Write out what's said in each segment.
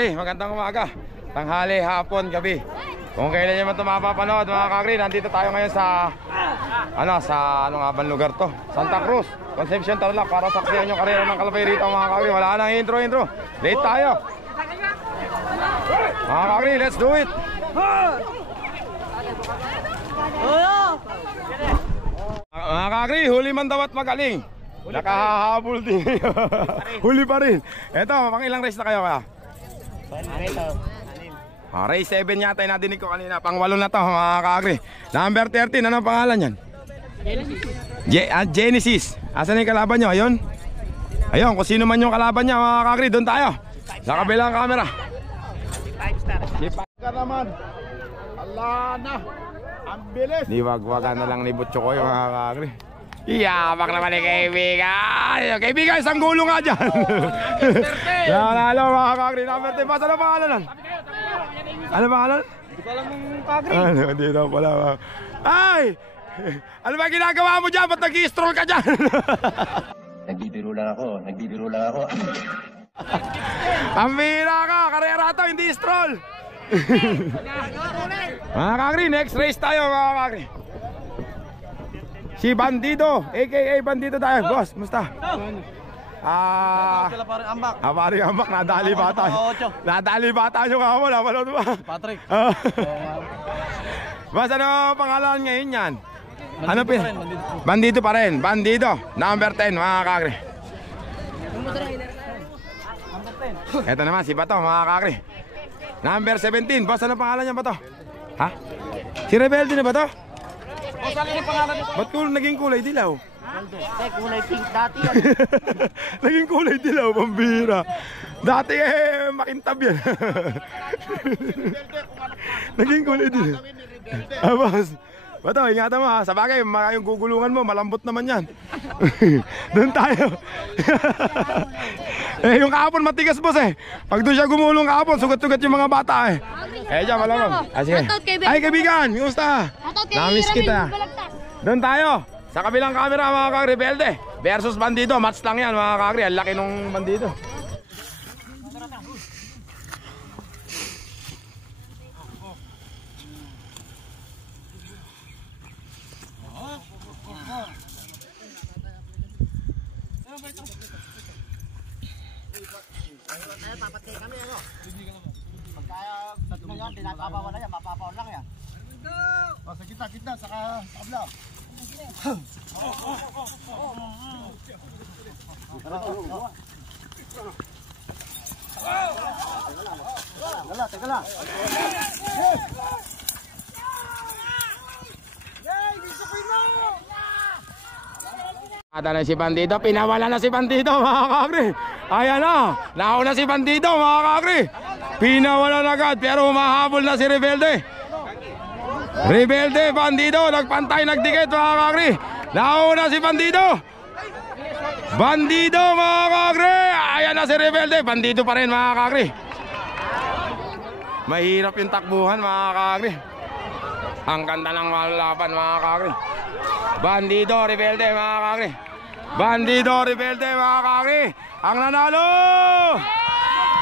kakri, magandang umaga. Tanghali, hapon, gabi. Kung kailan nyo man ito mapapanood mga kakri, nandito tayo ngayon sa ano nga bang lugar to? Santa Cruz, Concepcion, Tarlac, para saksihan yung karera ng Kalapay rito mga kakri. Wala nang intro. Late tayo. Mga kakri, let's do it. Mga kakri, huli man daw at magaling. Nakahahabol din. Huli pa rin. Eto, pang ilang race na kayo kaya? Race 7 yata yung nadinig ko kanina. Pang 8 na to mga kakri. Number 13, anong pangalan yan? Genesis. Asan yung kalaban nyo? Ayun? Ayun, kung sino man yung kalaban niya mga kakri, doon tayo. Sa kabilang camera. Ka naman. Ala na. Ang bilis. Diwagwagan na lang ni Butcho ko yung mga kakri. Iyapak naman ni kaibigan. Kaibigan, isang gulo nga dyan. Nanalo mga kakri. Number 10. Basta ano pangalan? Ano pangalan? Hindi ko alam ng kakri. Ano, hindi daw pala. Ay! Ano ba ginagawa mo dyan? Ba't nag-i-stroll ka dyan? Nagbibiro lang ako. Pambira ka! Karera to, hindi stroll! Mga kakri, next race tayo mga kakri. Si Bandido, aka Bandido tayo. Boss, musta? Paring Ambak, nadali bata. Nadali bata yung kamon, napanood ba? Patrick. Boss, ano pangalan ngayon yan? Ano pin? Bandido pa rin. Bandido, number 10 mga kakri. Ito naman si Bato mga kakri. Number 17. Boss, ano pangalan niya Bato? Ha? Si Rebelde na ba to? Boss, ano yung pangalan nito? Ba't naging kulay dilaw? Kulay pink dati yan. Naging kulay dilaw, pambira. Dati makintab yan. Naging kulay dilaw. Boss, Bato, ingatan mo ha. Sa bagay, yung gugulungan mo, malambot naman yan. Doon tayo. Yung kahapon matigas boss eh. Pag doon siya gumulong kahapon, sugat-sugat yung mga bata eh. Dyan, malamang. Sige. Ay kaibigan, kumusta? Namiss kita. Doon tayo. Sa kabilang camera mga kakri-rebelde versus Bandido. Match lang yan mga kakri. Ang laki nung Bandido. Papatay kami ano? Pagka sa tumayan, tinatapawan na yan, mapapawan lang yan. O, sa kita, saka kabla. Teka lang. Ada na si Bandido, pinawala na si Bandido mga kakri. Ayan na, nauna si Bandido mga kakri. Pinawala na agad pero humahabol na si Rebelde. Rebelde, Bandido, nagpantay, nagdikit mga kakri. Nauna si Bandido. Bandido mga kakri. Ayan na si Rebelde, Bandido pa rin mga kakri. Mahirap yung takbuhan mga kakri. Ang ganda ng laban mga kakri. Bandido, Rebelde mga kakri. Bandido, Rebelde mga kakri. Ang nanalo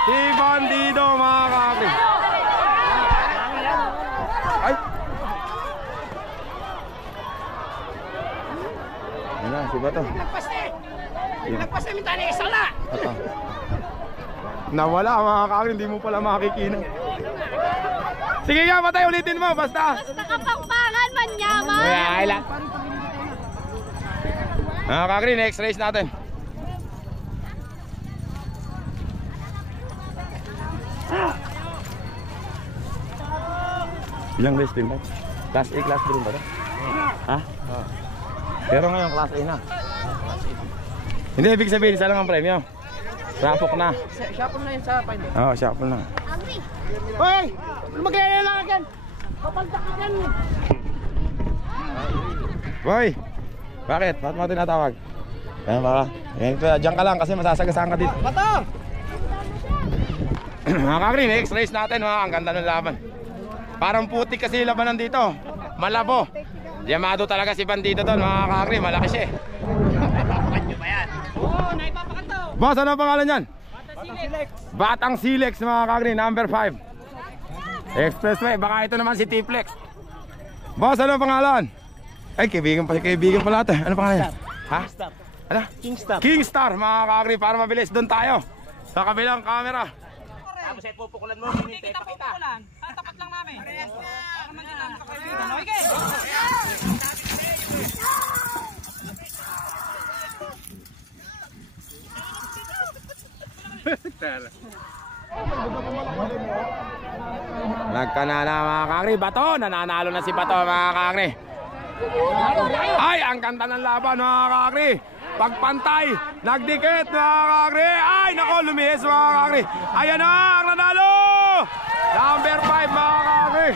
si Bandido mga kakri. Ay, yan na, si Bato. Nagpas namin tayo ng isala. Nawala mga kakri, hindi mo pala makikina. Sige nga, Batay, ulitin mo, basta. Basta kapangpangan, manyaman. Ay, mga kakri, next race natin. Ilang race din ba? Class A, Class B rin ba ito? Ha? Pero ngayon Class A na. Hindi, ibig sabihin, isa lang ang premyo. Rapok na. Shuffle na yun sa final. Oo, shuffle na. Hoy! Mag-iaya lang agad! Papaltak ka yan! Boy! Bakit? Bakit mo tinatawag? Ayan ba ka? Diyan ka lang kasi masasagasaan ka dito. Bato! Mga kakri, next race natin mga. Ang ganda ng laban. Parang putik kasi labanan dito. Malabo. Yamado talaga si Bandido doon mga kakri. Malaki siya eh. Oo, naipapakan to! Boss, ano ang pangalan yan? Batang Silex mga kakri, number 5. Expressway, baka ito naman si T-Flex. Boss, ano pangalan? Ay, kaibigan pala ito. Ano pangalan? Ha? Ano? Kingstar. Kingstar mga kakri, para mabilis. Doon tayo sa kabilang camera. Tapos ay pupukulan mo. Hindi kita pupukulan. Tapat lang namin. Para maging lang makakaibigan. Okay. Nagkanala mga kakri. Bato, nananalo na si Bato mga kakri. Ay, ang ganda ng laban mga kakri. Pagpantay, nagdikit mga kakri. Ay, nako, lumihis mga kakri. Ayan na, ang nanalo! Number 5 mga kakri.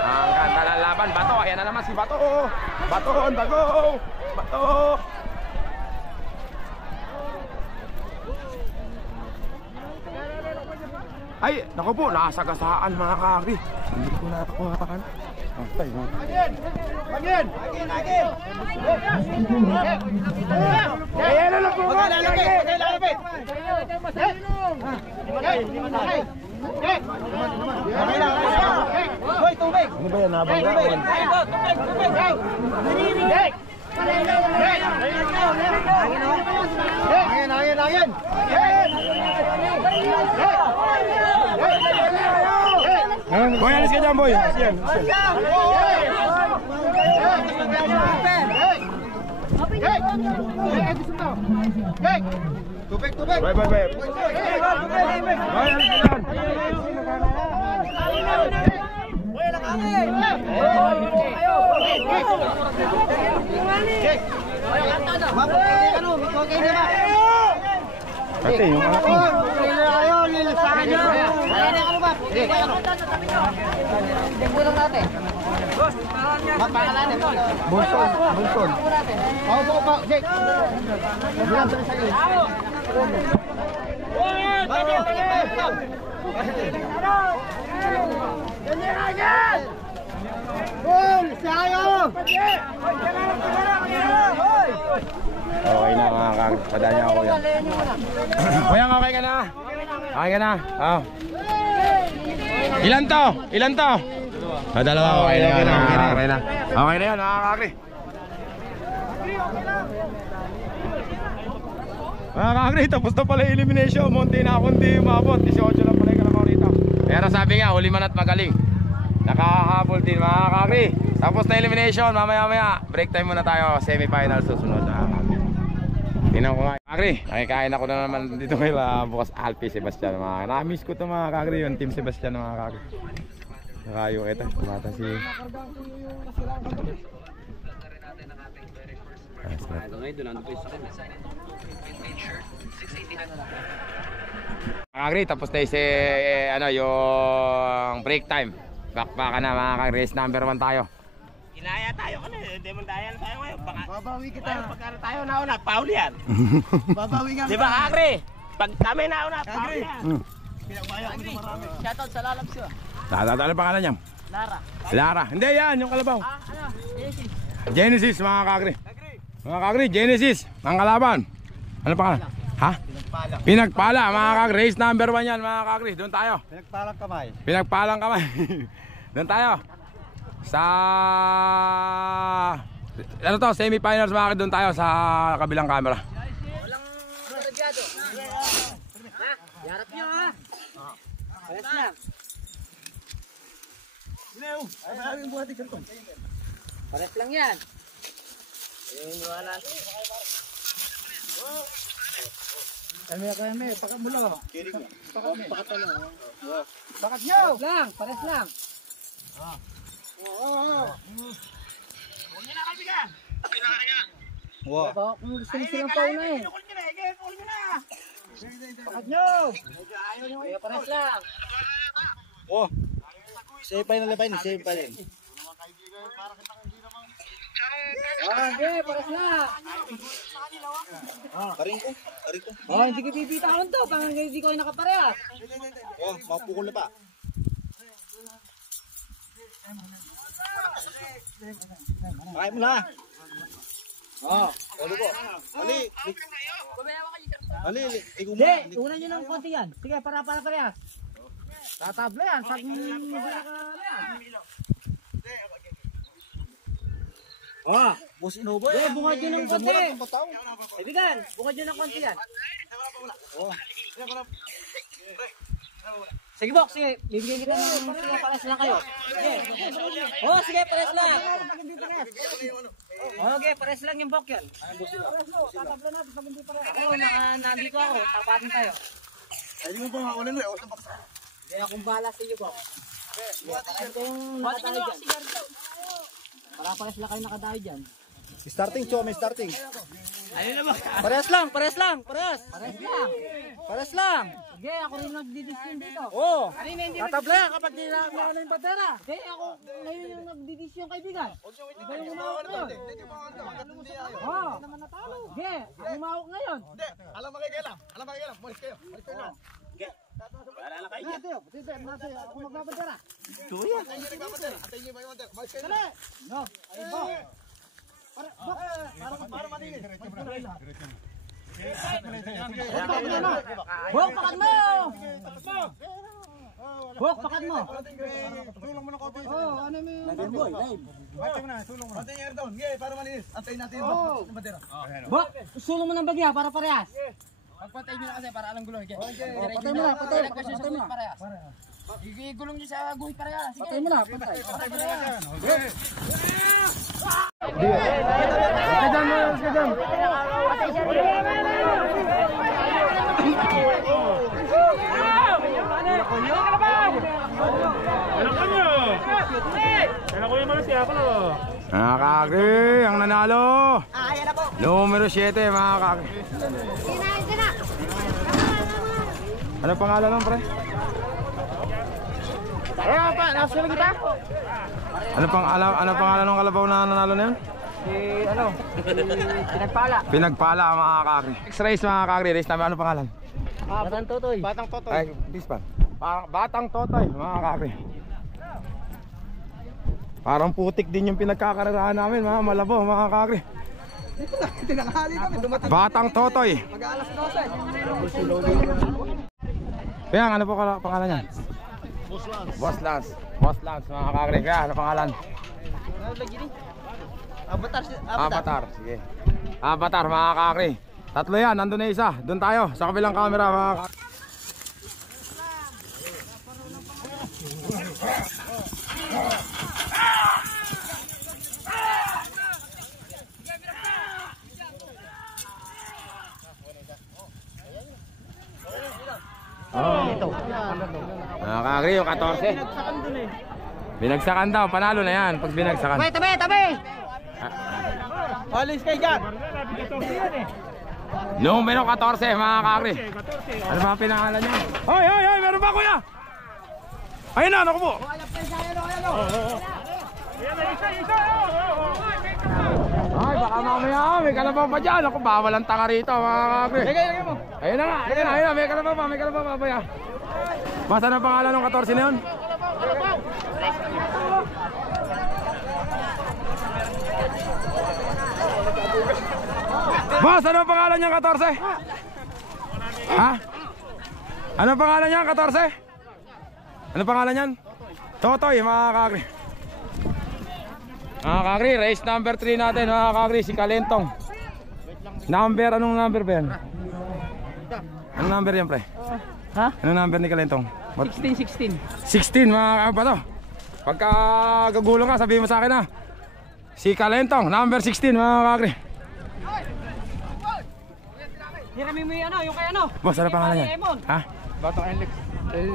Ang ganda ng laban. Bato, ayan na naman si Bato. Bato on the go. Bato. Ay, naku po, nasagasaan mga kakri. Hindi ko nakakuhaan. Agin! Ayan na lang po mga Lalapit! Hoy, tubig! Ano ba yan? Nabanggaan? Hangin! Boy, alis ka dyan, boy. Alis yan. Tubig! Boy. Boy, alis ka dyan. Ate, yung anak mo. Bunson. Pa. Jake. Okay na mga kang. Padanya ako yan. Kuya, okay ka na? Okay ka na? Oo. Ilan to? Dalawa. Okay na. Okay na yan mga kakri. Mga kakri, tapos na pala elimination. Munti na akong di umabot. 18 lang pala yung kalakaw rito. Pero sabi nga, huli man at magaling. Nakahabol din mga kakri. Tapos na elimination, mamaya break time muna tayo. Semi-final susunod. Tingnan ko nga. Kakri, nakikain ako na naman dito kay bukas Alpi Sebastian. Na-miss ko ito mga kakri, yung Team Sebastian mga kakri. Nakayo ito, tumata si kakri, tapos tayo si yung break time. Backpack na mga kakri, race number 1 tayo. Inaya tayo ka na. Demondayan tayo ngayon. Babawi kita. Pagkara tayo nauna, paul yan. Babawi nga. Di ba, Akri? Pag kami nauna, paul yan. Shoutout sa lalabs ko. Ano pangalan niya? Lara. Hindi yan, yung kalabaw. Genesis mga kakri. Mga kakri, Genesis. Ang kalaban. Ano pangalan? Ha? Pinagpala mga kakri. Race number 1 yan mga kakri. Doon tayo. Pinagpalang kamay. Doon tayo. Sa ano to, semi-finals mga kakri. Doon tayo sa kabilang camera. Walang karadyado. Yarap nyo ha. Pares lang. Pares lang yan. Kami, pakat mo lang. Pares lang, pares lang. Wow. Kung gusto mo silang pauna eh. Pakat nyo. Kaya pares lang. Oh. Save pa rin. Okay, pares lang. Karing ko. Oh, hindi ko bibitawan to. Pang hindi ko ay nakaparehas. Oh, mapukul na pa. Kaya mo na. Oh, ulo ko. Ali. Kumayawa kayo. Hindi, una nyo ng konti yan. Sige, para parehas. Tatabla yan. Pag hindi na yan. Ah, bus inubo yan. Bungad nyo ng konti. Kaibigan, bungad nyo ng konti yan. Sige, Bok, sige. Bibigyan kita ng pares lang kayo. Sige. Oh, sige, pares lang. Okay, pares lang yung Bok yan. Oo, nandito ako. Tapatin tayo. Ay, di mo pa makunin mo. Hindi akong bahala sa iyo, Bok. Ito yung nakatayo dyan. Para pares lang kayo nakadayo dyan. Starting, Cho, may starting. Ayun na ba? Pares lang. Pares lang. Sige, ako rin nagdidisyon dito. Oo. Tatabla yan kapag di na yung bandera. Sige, ako ngayon yung nagdidisyon, kaibigan. Iba yung umawak ngayon. Oo. Sige, ang umawak ngayon. Hindi, alam mo kayo lang. Malis kayo lang. Ako magbabandera. Antayin niyo ba yung bandera? Malis kayo lang. No, ayun po. Para malinis. Bok, pakat mo! Bok, pakat mo! Tulong mo na konti. Ano mo yung... Antayin niyo doon. Para malinis. Antayin natin yung bandera. Bok, sulong mo ng bagya para parehas. Pagpatay nyo na kasi para alang gulong. Patay mo na, patay mo na. Igigulong nyo sa guhit parehas. Patay mo na, patay. Mga kakri, ang nanalo. Numero 7, mga kakri. Ano pangalan ng pre? Ano pangalan ng kalabaw na nanalo na yun? Pinagpala mga kakri. Next race mga kakri, race namin ano pangalan? Batang Totoy. Ay, this pa. Batang Totoy mga kakri. Parang putik din yung pinagkakarirahan namin mga malabo mga kakri. Batang Totoy. Mag-aalas 12. Kaya ano po pangalan niyan? Boss Lance mga kakri. Kaya ano pangalan? Avatar. Sige. Avatar mga kakri. Tatlo yan, nandun na isa. Doon tayo sa kabilang camera mga kakri. Mga kakri, yung 14. Binagsakan daw, panalo na yan pag binagsakan. Tabi! Alis kay Jan. Numero 14 mga kakri. Ano ba pinangalan niya? Hoy! Meron ba kuya? Ayun na, naku po. Ay, baka mamaya may kalabaw pa dyan. Ako, bawal ang tanga rito mga kakri. Ayun na nga, may kalabaw pa baya. Basta na pangalan ng 14 na yun? Boss, ano pangalan niya 14? Ha? Ano pangalan niya 14? Ano pangalan niyan? Totoy mga kakri. Mga kakri, race number 3 natin mga kakri, si Kalentong. Anong number ba yan? Anong number yan pre? Ha? Anong number ni Kalentong? 16. 16 mga kakri pa to. Pagka gagulong ka, sabihin mo sa akin na. Si Kalentong, number 16 mga kakri. Hirami mo yung yung kay ano? Boss, ano pangalan niya? Ha?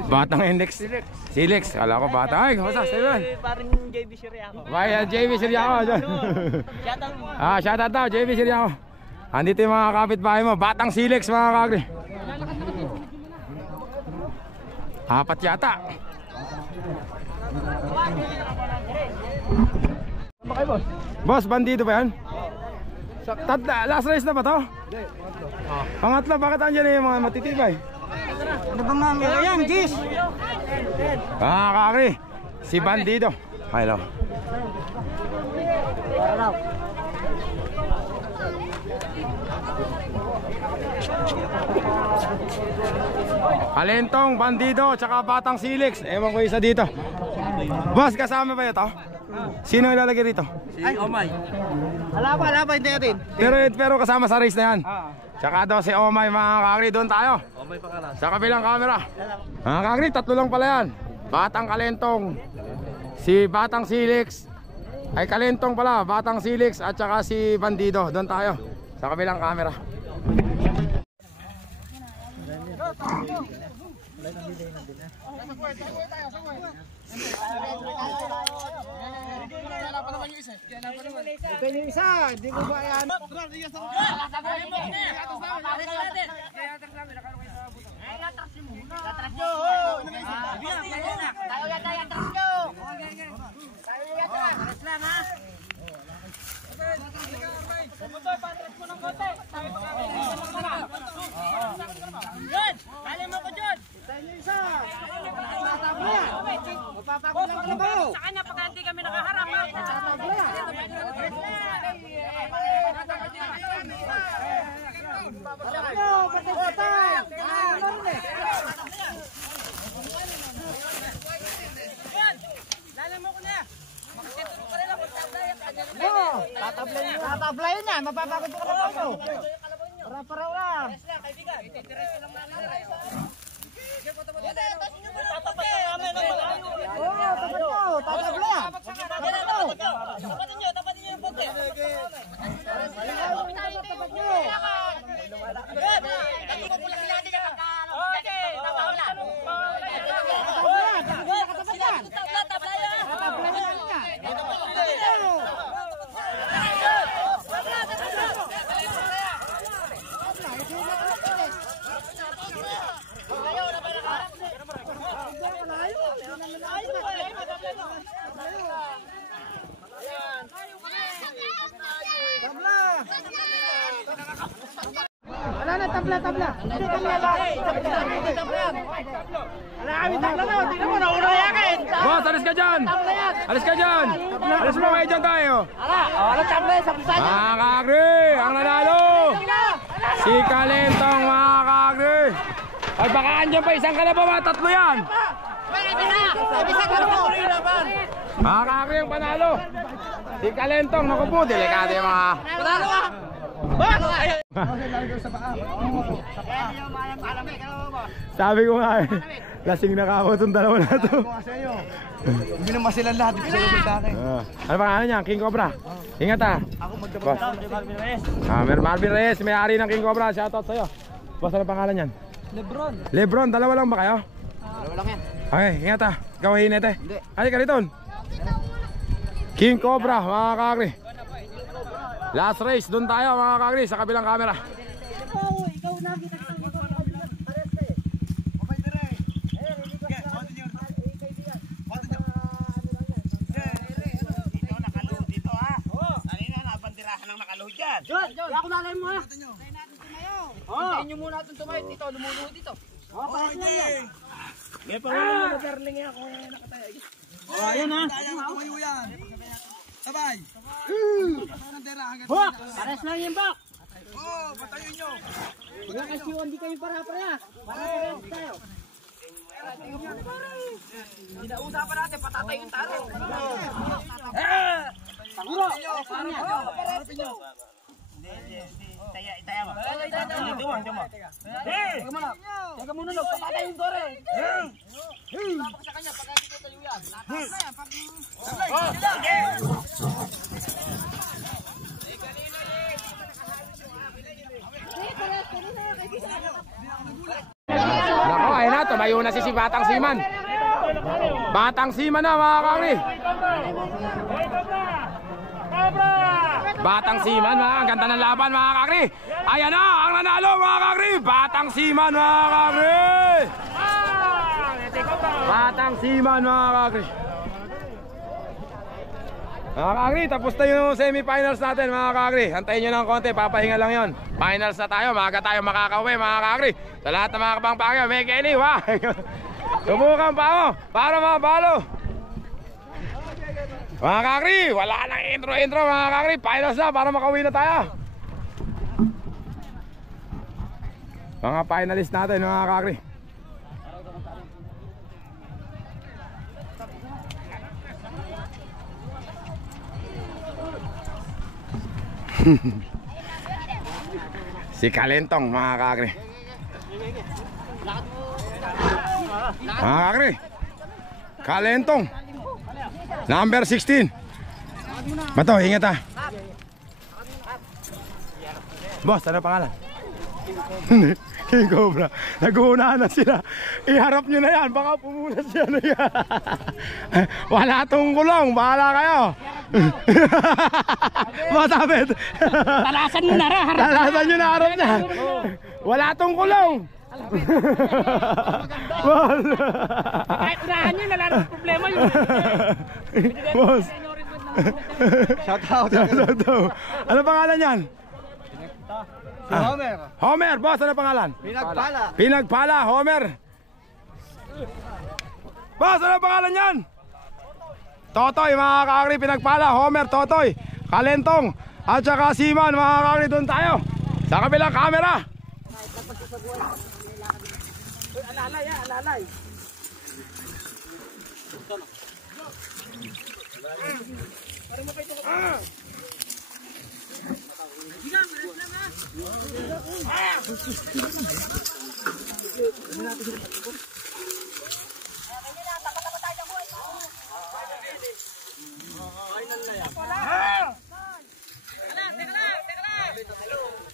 Batang Index. Silex. Kala ko bata. Ay, kamusta? Steven? Parang JB Siriaco. Bye, JB Siriaco. Shoutout daw, JB Siriaco. Andito yung mga kapitbahay mo. Batang Silex mga kakri. Apat yata. Boss, bandido ba yan? Last race na ba to? Pangatlo, bakit andyan yung mga matitibay? Ano bang mga yan, Gis? Kakakri, si bandido. Hello. Kalentong, Bandido, tsaka Batang Silix. Ewan ko isa dito. Boss, kasama ba ito? Sino ilalagay rito? Ay, Omay. Wala pa, hindi natin. Pero kasama sa race na yan. Tsaka daw si Omay, mga kakri, doon tayo. Omay pa kalas. Sa kabilang camera. Mga kakri, tatlo lang pala yan. Batang Kalentong, si Batang Silix, ay Kalentong pala, Batang Silix, at saka si Bandido. Doon tayo, sa kabilang camera. Ito yung isa, hindi ko ba yan? Sa kanya pag hindi kami nakaharap. Tatablayin na, mapapagod ko na po. Para lang. Wala na, tabla. Hindi kami wala kami tabla na. Tingnan mo, nauna yakin. Boss, alis ka dyan! Alis ka dyan! Alis mo kayo dyan tayo! Wala tabla, sa pusan. Mga kakri, ang nanalo! Si Kalentong, mga kakri! Ay baka andyan pa isang kalabaw, tatlo yan! Mga kakri ang panalo! Si Kalentong, naku po, delikado yung mga... Panalo ka! Sabi ko nga eh, lasing na kamo itong dalawa na ito. Hindi naman sila lahat, hindi sila sa akin. Ano pangalan niya? King Cobra. Ingat ha. Ako magdabot ako kay Marvin Reyes. Marvin Reyes, may-ari ng King Cobra. Shoutout sa'yo. Boss, ano pangalan niyan? Lebron. Lebron, dalawa lang ba kayo? Dalawa lang yan. Okay, ingat ha. Ikaw hinete. Hindi. Ay ka rito. King Cobra, mga kakri. Last race, doon tayo mga kakri sa kabilang camera. Ikaw na, John, ako nalay mo ha. Hintayin nyo muna itong tumayo dito, lumulo dito. Parang lang yan. May pangalan na darling ako nakatayo. Ayan ha. Tumayo yan. Sabay. Pares lang yan bak. Patayin nyo. Wala kasi hindi kayo para-para. Para-para tayo. Pinausapan natin, patatay yung taro. Tanguro. Harapin nyo. Itaya mo. Dumang. Teka muna lang, patatay yung tore. Sa kanya, pag hindi ko tayo yan. Latas na yan. Nako, ayun na, tumayo na si Batang Siman. Batang Siman na mga kakri. Batang Siman, ang ganda ng laban mga kakri. Ayan na, ang nanalo mga kakri. Batang Siman mga kakri. Batang Siman mga kakri. Mga kakri, tapos na yung semi-finals natin mga kakri. Antayin nyo ng konti, papahinga lang yon. Finals na tayo, maaga tayo makakauwi mga kakri. Sa lahat ng mga kapangpangyo, may kailiw ha. Subukan pa ako para makapalo. Mga kakri, wala nang intro mga kakri. Finals na para makauwi na tayo. Mga finalist natin mga kakri. Si Kalentong mga kakri. Mga kakri, Kalentong number 16. Bato, ingat ha. Boss, ano pangalan? King Cobra. Nag-uunahan na sila. Iharap nyo na yan. Baka pumunas yan. Wala tong kulong. Bahala kayo. Matapit. Talasan mo na rin. Talasan nyo na harap na. Wala tong kulong. Kahit unahan nyo, nalarang problema yun. Boss. Shout out. Ano pangalan yan? Si Homer. Homer, boss, ano pangalan? Pinagpala. Pinagpala, Homer. Boss, ano pangalan yan? Totoy, mga kakri, Pinagpala, Homer, Totoy, Kalentong, at saka Siman, mga kakri, doon tayo. Sa kabilang camera. Alalay, alalay.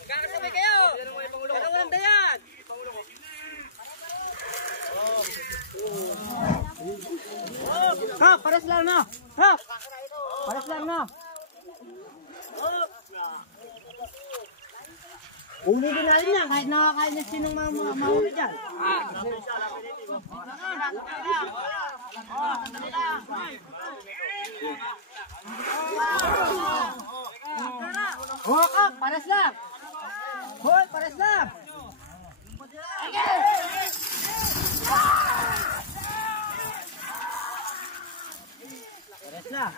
Kakasabay kayo! Dalawang dayan! Hap, pares lang na. Hap. Pares lang na. Umigin na rin yan kahit nakakain na sinong mga mahuli dyan. Hop, pares lang. Hoy, pares lang. Pares lang.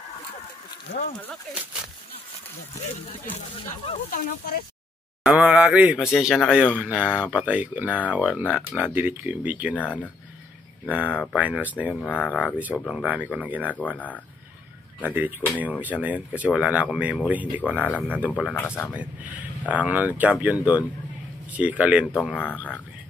Mga kakri, pasensya na kayo na patay ko na delete ko yung video na na finals na yun mga kakri. Sobrang dami ko nang ginagawa na delete ko na yung isa na yun kasi wala na akong memory, hindi ko na alam na doon pala nakasama yun. Ang champion doon si Kalentong mga kakri.